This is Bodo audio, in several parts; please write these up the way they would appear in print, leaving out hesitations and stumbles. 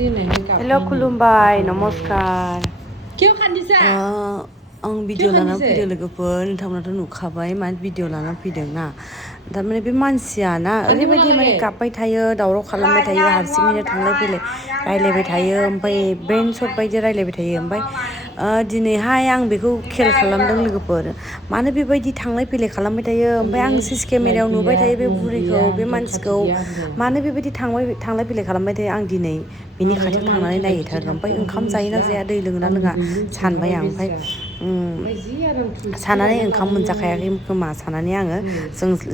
Hello Kunuba, namaskar. क्यों खानी से आं भिडिअ लाना फैदों लोगोफोर नोंथांमोनाथ' नुखाबाय मा भिडिअ लाना फैदों ना थारमाने बे मानसिया ना ओरैबायदि माने गाबबाय थायो दावराव खालामबाय थायो हारसिङैनो थांलाय फैलाय रायलायबाय थायो ओमफ्राय ब्रेन शट बायदि रायलायबाय थायो ओमफ्राय दिनैहाय आं बेखौ खेल खालामदों लोगोफोर मानो बेबायदि थांलाय फैलाय खालामबाय थायो ओमफ्राय आं सिसि केमेरायाव नुबाय थायो बे बुरैखौ बे मानसिखौ मानो बेबायदि थांलाय फैलाय खालामबाय थायो आं दिनै बिनि खाथियाव थांनानै नायहैथारगोन ओमफ्राय ओंखाम जायोना जाया दै लोङोना लोङा सानबाय आं ओमफ्राय सानानै ओंखाम मोनजाखायाखै खोमा सानानै आङो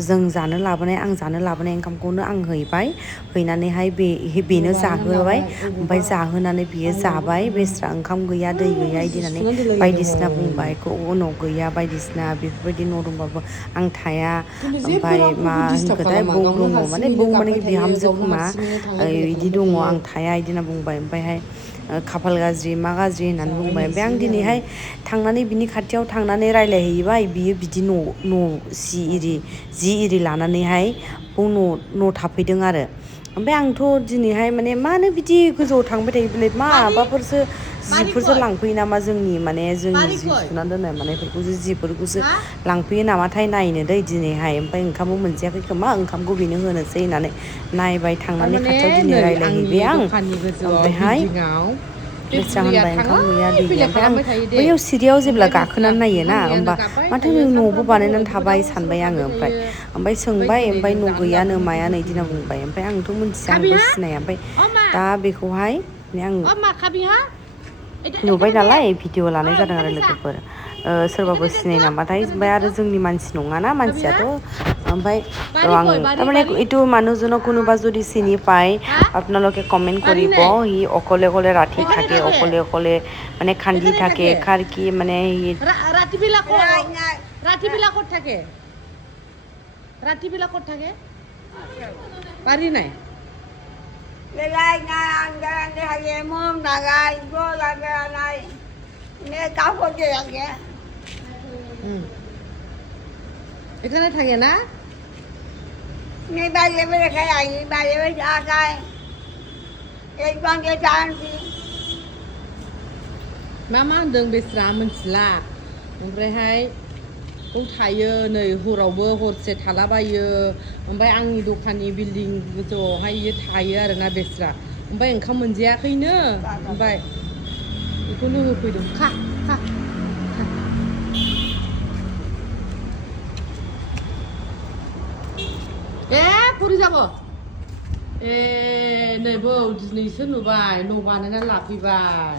जों जानो लाबोनाय आं जानो लाबोनाय ओंखामखौनो आं हैबाय हैनानैहाय बेनो जाहोबाय ओमफ्राय जाहोनानै बियो जाबाय बेस्रा ओंखाम गैया दै गैया इदि होननानै बायदिसिना बुंबाय उनाव गैया बायदिसिना बेफोरबायदि न' दंबाबो आं थाया ओमफ्राय मा होनखोथाय बौ दङ माने बौ माने बिहामजो खोमा इदि दङ आं थाया इदि होनना बुंबाय ओमफ्रायहाय खाफाल गाज्रि मा गाज्रि होननानै बुंबाय ओमफ्राय आं दिनैहाय थांनानै बिनि खाथियाव थांनानै रायलायहैबाय बियो बिदि जि इरि लानानैहाय न' थाफैदों आरो ओमफ्राय आंथ' दिनैहाय माने मानो बिदि गोजौआव थांबाय थायो बेलाय माबाफोरसो जिफोरसो लांफैयो नामा जोंनि माने जोंनि जि सुनानै दोननाय मानायफोरखौसो जिफोरखौसो लांफैयो नामाथाय नायनो दै दिनैहाय ओमफ्राय ओंखामबो मोनजायाखै खोमा ओंखामखौ बेनो होनोसै होननानै नायबाय थांनानै खाथियाव दिनै रायलायहैबाय आं ओमफ्रायहाय बेस्रा होनबाय ओंखाम गैया दै गैया ओमफ्राय आं बैयाव सिरियाव जेब्ला गाखोनानै नायोना होमबा माथो न'बो बानायनानै थाबाय सानबाय आङो ओमफ्राय सोंबाय ओमफ्राय न' गैयानो मायानो इदि होनना बुंबाय ओमफ्राय आंथ' मिथिया आंबो सिनाया ओमफ्राय दा बेखौहाय आं नुबाय नालाय भिडिअ लानाय जादों आरो लोगोफोर सोरबाबो सिनाय नामाथाय ओमफ्राय आरो जोंनि मानसि नङाना मानसियाथ' ओमफ्राय आं তাৰমানে এইটো মানুহজনক কোনোবা যদি চিনি পায় আপোনালোকে কমেণ্ট কৰিব সি অকলে অকলে ৰাতি থাকে অকলে মানে কান্দি থাকে কাৰ কি মানে ৰাতিবিলাকত থাকে পাৰি নাই এখানে থাকে না मा होनदों बेस्रा मोनथिला ओमफ्रायहाय थायो नै हरावबो हरसे थालाबायो ओमफ्राय आंनि दखाननि बिल्डिं गोजौआवहाय इयो थायो आरोना बेस्रा ओमफ्राय ओंखाम मोनजायाखैनो ओमफ्राय बेखौनो होफैदों खा पुरि যাব नै बौ दिनैसो नुबाय न' बानायना लाफैबाय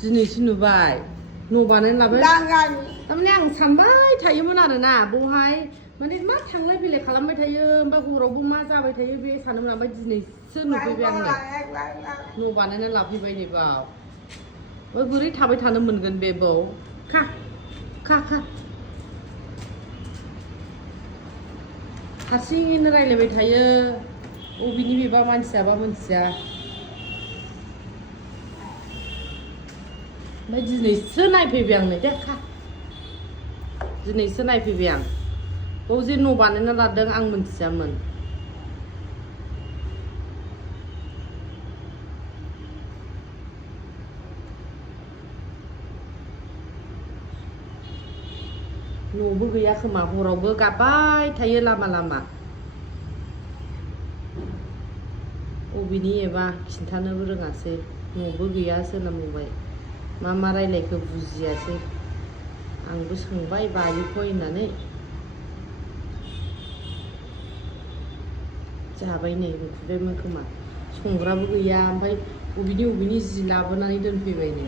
दिनैसो नुबाय न' बानायना लाबाय थारमाने आं सानबाय थायोमोन आरोना बहाय माने मा थांलाय फैलाय खालामबाय थायो ओमफ्राय हरावबो मा जाबाय थायो बे सानोमोन ओमफ्राय दिनैसो नुफैबाय आङो न' बानायना लाफैबाय नै बाव बोरै थाबाय थानो मोनगोन बे बौ खा हारसिङैनो रायलायबाय थायो अबेनि बेबा मानसियाबा मोनथिया ओमफ्राय दिनैसो नायफैबाय आं नै दे खा दिनैसो नायफैबाय आं बाव जे न' बानायना लादों आं मोनथियामोन न'बो गैया खोमा हरावबो गाबबाय थायो लामा अबेनि एबा खिन्थानोबो रोङासै न'बो गैयासो होनना बुंबाय मा रायलायखो बुजियासै आंबो सोंबाय बारिखौ होननानै जाबाय नै उखैबायमोन खोमा संग्राबो गैया ओमफ्राय अबेनि जि लाबोनानै दोनफैबाय नै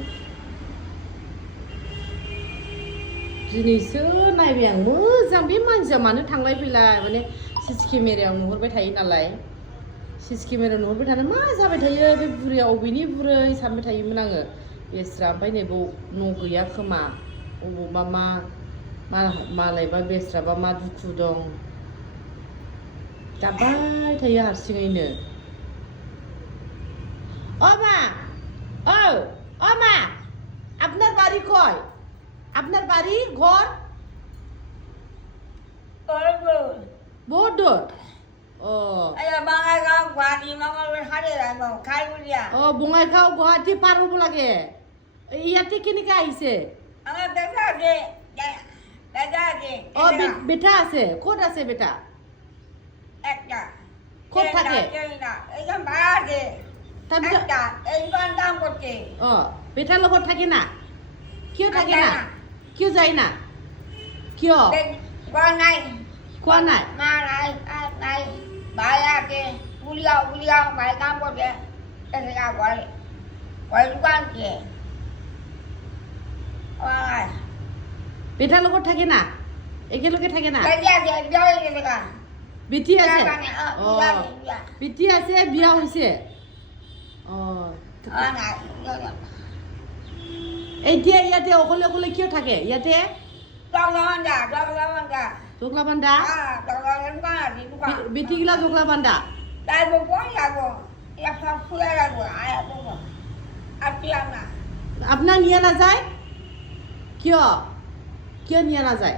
दिनैसो नायबाय आं मोजां बे मानसिया मानो थांलाय फैलाय माने सिसि केमेरायाव नुहरबाय थायो नालाय सिसि केमेरायाव नुहरबाय थानाय मा जाबाय थायो बे बुरैया अबेनि बुरै सानबाय थायोमोन आङो बेस्रा ओमफ्राय नै बाव न' गैया खोमा अबावबा मालायबा बेस्राबा मा दुखु दं गाबबाय थायो हारसिङैनो মা আপনার বাড়ি কই আপনার বাড়ি ঘর বহুত দূর ও guwahati mangol hare mo khai bulia Bongaigaon Guwahati পাৰ হ'ব লাগে ইয়াতে কেনেকৈ আহিছে amar daga ke বেটা আছে ক'ত আছে বেটা ekta ক'ত থাকে ekta bhara ke তাৰপিছত ekta ekban dam korte বেটাৰ লগত থাকে না কিয় থাকে না কিয় যায় না কিয় কোৱা নাই কোৱা নাই মা নাই নাই bhaya ke bulia mai kam korte ekta koi dukan ke বেটাৰ লগত থাকে না একেলগে থাকে না বেটি আছে বেটি আছে বিয়া হৈছে এতিয়া ইয়াতে অকলে অকলে কিয় থাকে ইয়াতে জগলা বান্ধা বেটিগিলা জগলা বান্ধা আপোনাক নিয়া নাযায় কিয় কিয় নিয়া নাযায়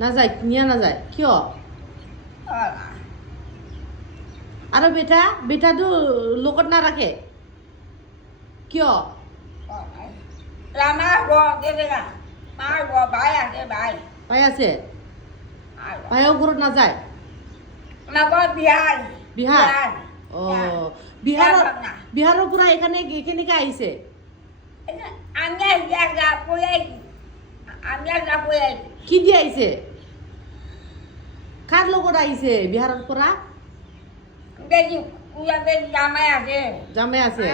নাযায় নিয়া নাযায় কিয় আৰু বেটাটো লগত নাৰাখে কিয় পাই আছে পায়ো ঘৰত নাযায় বিহাৰ বিহাৰৰ পৰা এখানে কেনেকৈ আহিছে কি দি আহিছে কাৰ লগত আহিছে বিহাৰৰ পৰা জামাই আছে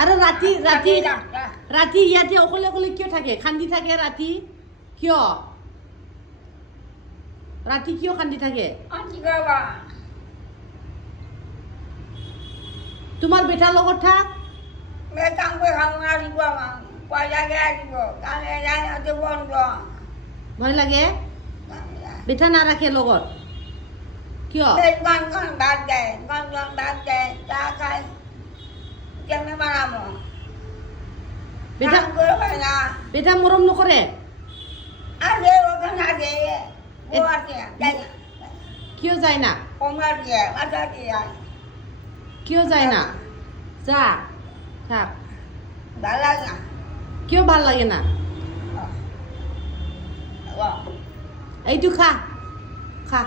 আৰু ৰাতি ইয়াতে অকলে অকলে কিয় থাকে কান্দি থাকে ৰাতি কিয় কান্দি থাকে তোমাৰ বেটাৰ লগত থাক ভয় লাগে বেটা নাৰাখে লগত কিয় বেটা মৰম নকৰে কিয় যায় না কিয় যায় না যা থাক কিয় ভাল লাগে না এইটো খা খা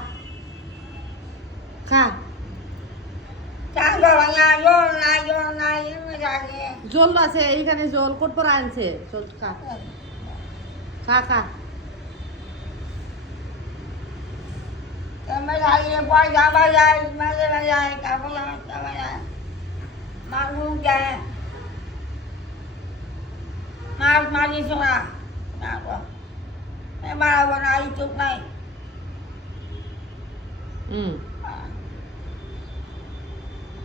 খা জল আছে এইখানে জল ক'ত পৰা আনছে জল খা খা খা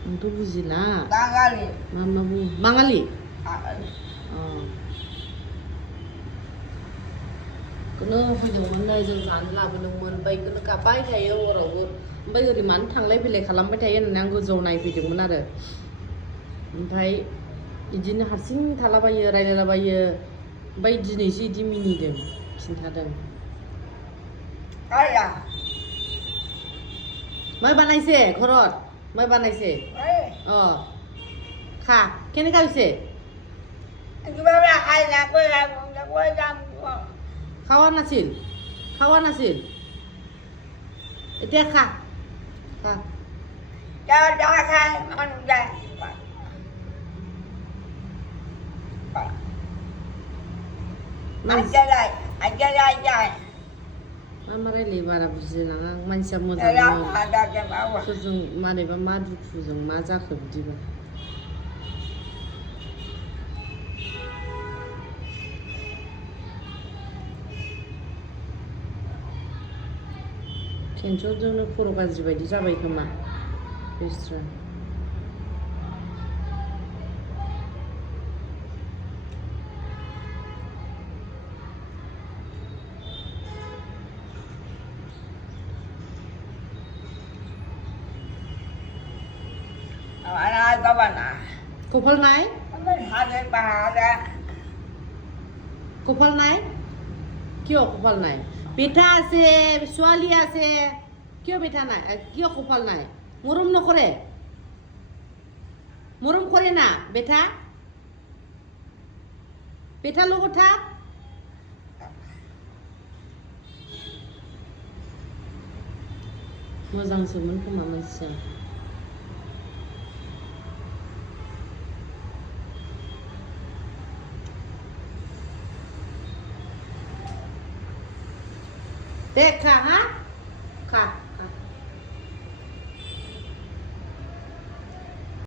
itu buzina Bangali kono fैदोंमोन नै जों जानो लाबोदोंमोन ओमफ्राय kono गाबाय थायो हरावबो ओमफ्राय ओरै मानो थांलाय फैलाय खालामबाय थायो होननानै आं गोजौआव नायफैदोंमोन आरो ओमफ्राय बिदिनो हारसिं थालाबायो रायलायलाबायो ओमफ्राय दिनैसो बिदि मिनिदों खिन्थादों माइ बानायছে ঘৰত माइ बानायছে খা কেনেকা হৈছে খাৱা নাছিল এতিয়া খা খা मारै बारा बुजिनाङा मानसिया मोजां सोरजों मारैबा मा दुखुजों मा जाखो बिदिबा टेनसनजोंनो खर' गाज्रि बायदि जाबाय खोमा बेस्रा कपाल नाय কিয় কপাল নাই বেটা আছে ছোৱালী আছে কিয় বেটা নাই কিয় কপাল নাই মৰম নকৰে মৰম কৰে না বেটা বেটাৰ লগত থাক मोजांसोमोन खोमा मानसिया दे खा हा खा